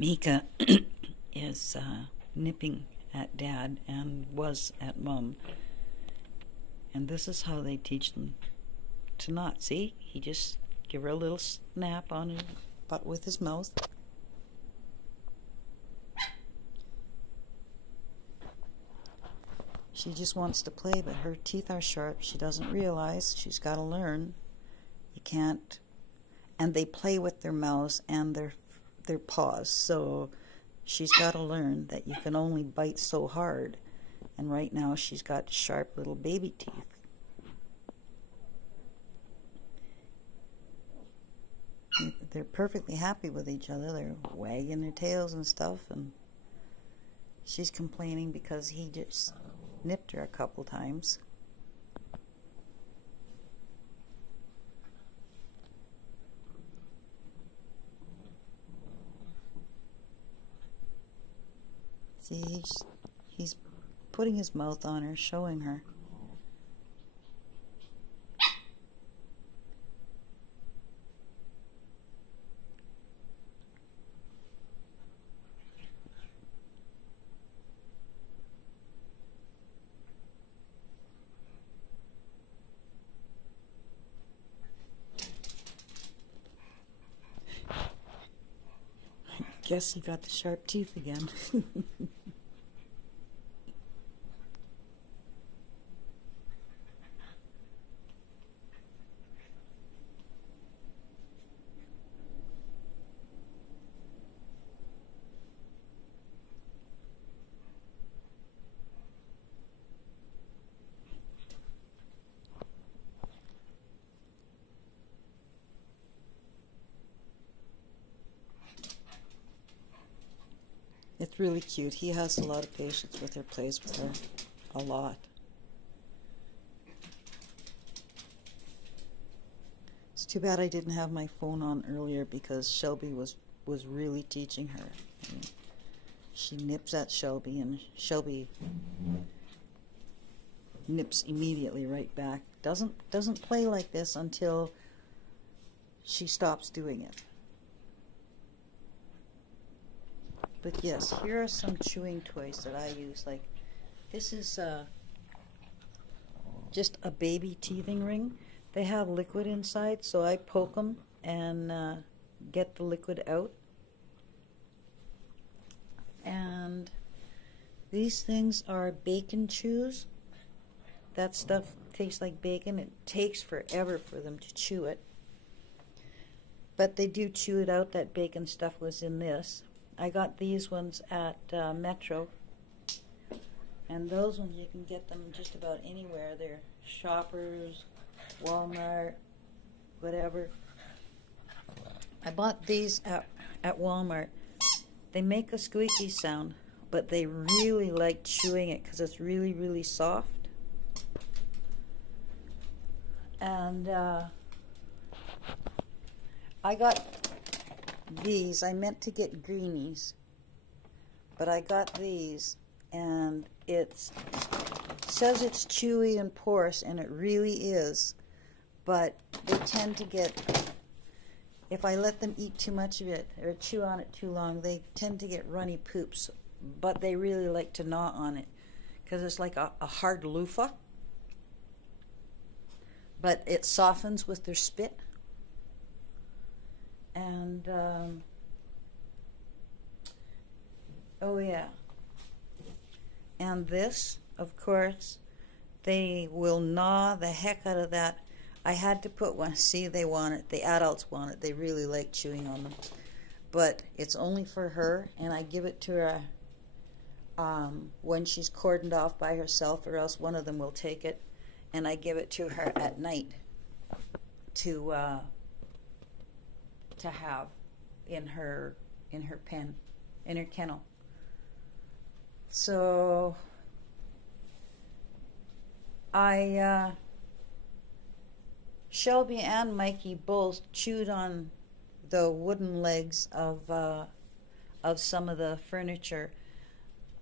Meeka is nipping at Dad and was at Mom. And this is how they teach them to not. See? He just give her a little snap on his butt with his mouth. She just wants to play, but her teeth are sharp. She doesn't realize she's got to learn. You can't. And they play with their mouths and their paws. So she's got to learn that you can only bite so hard. And right now she's got sharp little baby teeth. They're perfectly happy with each other. They're wagging their tails and stuff. And she's complaining because he just nipped her a couple times. See, he's putting his mouth on her, showing her. Guess he got the sharp teeth again. It's really cute. He has a lot of patience with her, plays with her a lot. It's too bad I didn't have my phone on earlier because Shelby was really teaching her. I mean, she nips at Shelby and Shelby nips immediately right back. Doesn't play like this until she stops doing it. But yes, here are some chewing toys that I use. Like, this is just a baby teething ring. They have liquid inside, so I poke them and get the liquid out. And these things are bacon chews. That stuff tastes like bacon. It takes forever for them to chew it. But they do chew it out. That bacon stuff was in this. I got these ones at Metro, and those ones you can get them just about anywhere. They're Shoppers, Walmart, whatever. I bought these at Walmart. They make a squeaky sound, but they really like chewing it because it's really, really soft. And I got these. I meant to get greenies, but I got these, and it says it's chewy and porous, and it really is, but they tend to get, if I let them eat too much of it or chew on it too long, they tend to get runny poops, but they really like to gnaw on it because it's like a hard loofah, but it softens with their spit. And, oh yeah, and this, of course, they will gnaw the heck out of that. I had to put one. See, they want it. The adults want it. They really like chewing on them. But it's only for her, and I give it to her when she's cordoned off by herself, or else one of them will take it, and I give it to her at night to have in her pen, in her kennel. So Shelby and Mikey both chewed on the wooden legs of some of the furniture.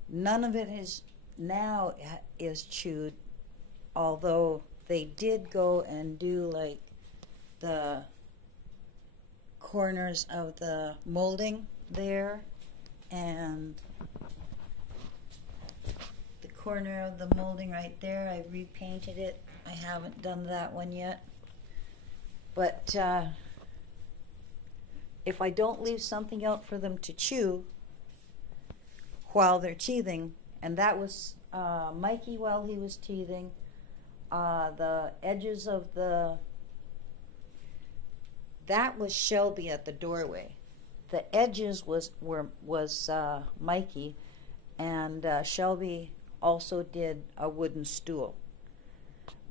None of it is chewed, although they did go and do like the corners of the molding there And the corner of the molding right there, I repainted it. I haven't done that one yet. But if I don't leave something out for them to chew while they're teething, and that was Mikey while he was teething, the edges of that was Shelby at the doorway. The edges was Mikey, and Shelby also did a wooden stool.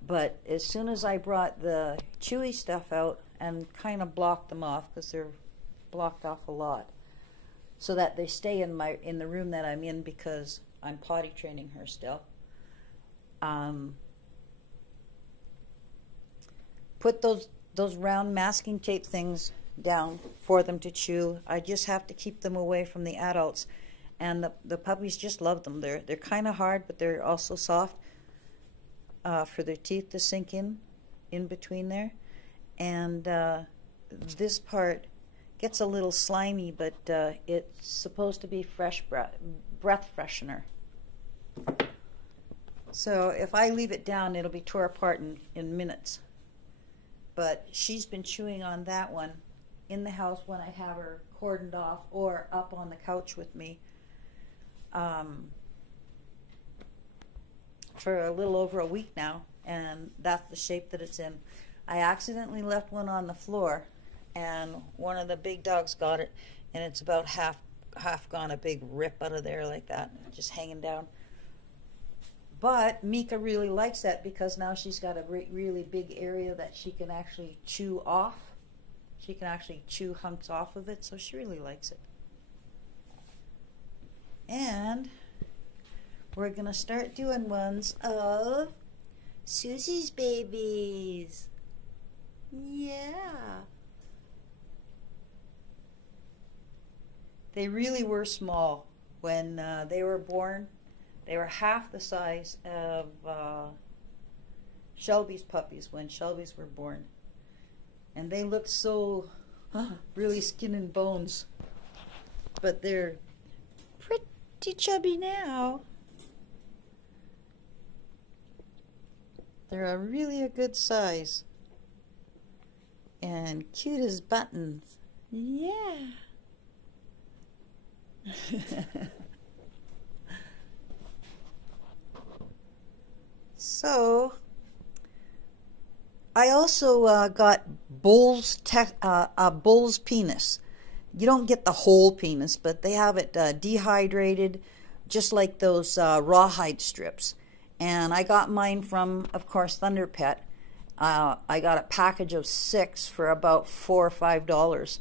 But as soon as I brought the chewy stuff out and kind of blocked them off, because they're blocked off a lot, so that they stay in the room that I'm in, because I'm potty training her still. Put those round masking tape things down for them to chew. I just have to keep them away from the adults, and the puppies just love them. They're kind of hard, but they're also soft for their teeth to sink in between there. And this part gets a little slimy, but it's supposed to be fresh breath freshener. So if I leave it down, it'll be tore apart in minutes. But she's been chewing on that one in the house when I have her cordoned off or up on the couch with me for a little over a week now, and that's the shape that it's in. I accidentally left one on the floor, and one of the big dogs got it, and it's about half gone, a big rip out of there like that, just hanging down. But Meeka really likes that, because now she's got a really big area that she can actually chew off. She can actually chew hunks off of it, so she really likes it. And we're going to start doing ones of Susie's babies. Yeah. They really were small when they were born. They were half the size of Shelby's puppies when Shelby's were born. And they looked so really skin and bones. But they're pretty chubby now. They're really a good size. And cute as buttons. Yeah. So, I also got bull's penis. You don't get the whole penis, but they have it dehydrated, just like those rawhide strips. And I got mine from, of course, Thunder Pet. I got a package of 6 for about $4 or $5.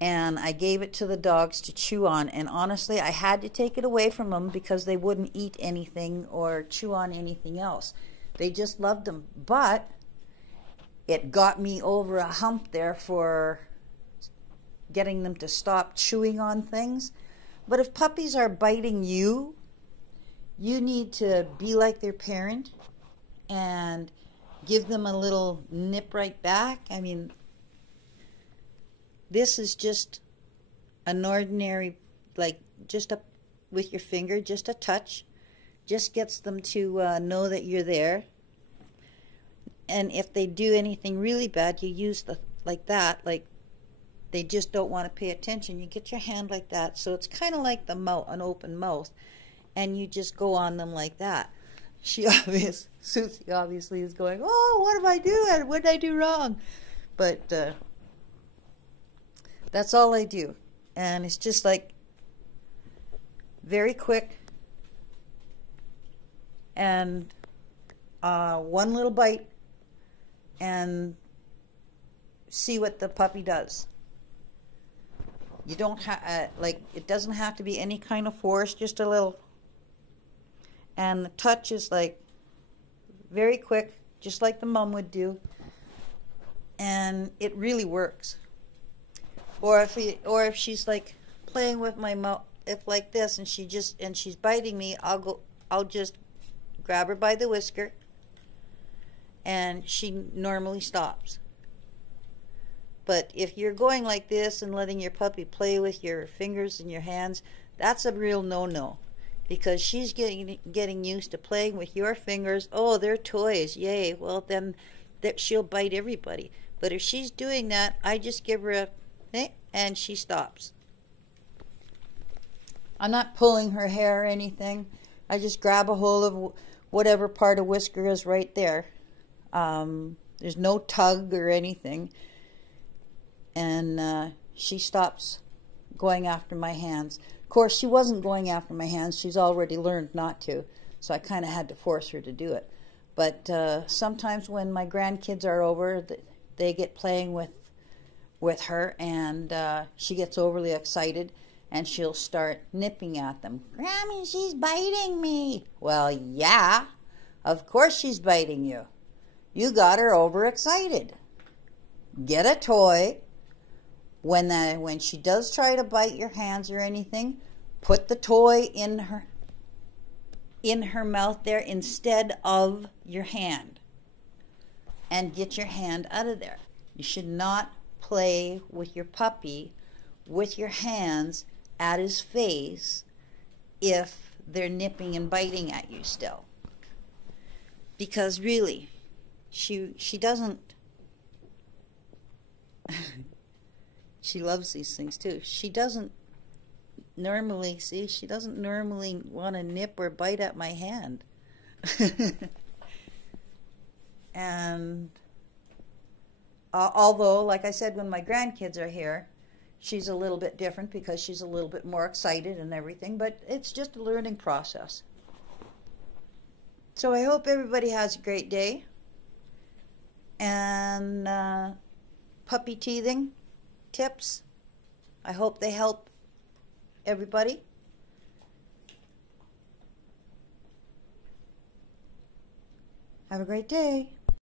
And I gave it to the dogs to chew on. And honestly, I had to take it away from them because they wouldn't eat anything or chew on anything else. They just loved them. But it got me over a hump there for getting them to stop chewing on things. But if puppies are biting you, you need to be like their parent and give them a little nip right back. I mean, this is just an ordinary, like just with your finger, just a touch. Just gets them to know that you're there. And if they do anything really bad, you use like that, like they just don't want to pay attention. You get your hand like that, so it's kind of like the mouth, an open mouth, and you just go on them like that. Susie obviously is going, oh, what am I doing? What did I do wrong? But that's all I do. And it's just like very quick. And one little bite. And see what the puppy does. You don't have, like, it doesn't have to be any kind of force, just a little. And the touch is like very quick, just like the mom would do. And it really works. Or if she's like playing with my mouth, if like this, and she's biting me, I'll just grab her by the whisker, and she normally stops. But if you're going like this and letting your puppy play with your fingers and your hands, That's a real no-no, because she's getting used to playing with your fingers. Oh, they're toys, yay. Well, then she'll bite everybody. But if she's doing that, I just give her a and she stops. I'm not pulling her hair or anything. I just grab a hold of whatever part of whisker is right there. There's no tug or anything. And she stops going after my hands. Of course, she wasn't going after my hands. She's already learned not to. So I kind of had to force her to do it. But sometimes when my grandkids are over, they get playing with her, and she gets overly excited, and she'll start nipping at them. Grammy, she's biting me. Well, yeah, of course she's biting you. You got her overexcited. Get a toy. When she does try to bite your hands or anything, put the toy in her mouth there instead of your hand, and get your hand out of there. You should not play with your puppy with your hands at his face if they're nipping and biting at you still, because really she doesn't she loves these things too. She doesn't normally want to nip or bite at my hand. And although, like I said, when my grandkids are here, she's a little bit different because she's a little bit more excited and everything, but it's just a learning process. So I hope everybody has a great day. And puppy teething tips, I hope they help everybody. Have a great day.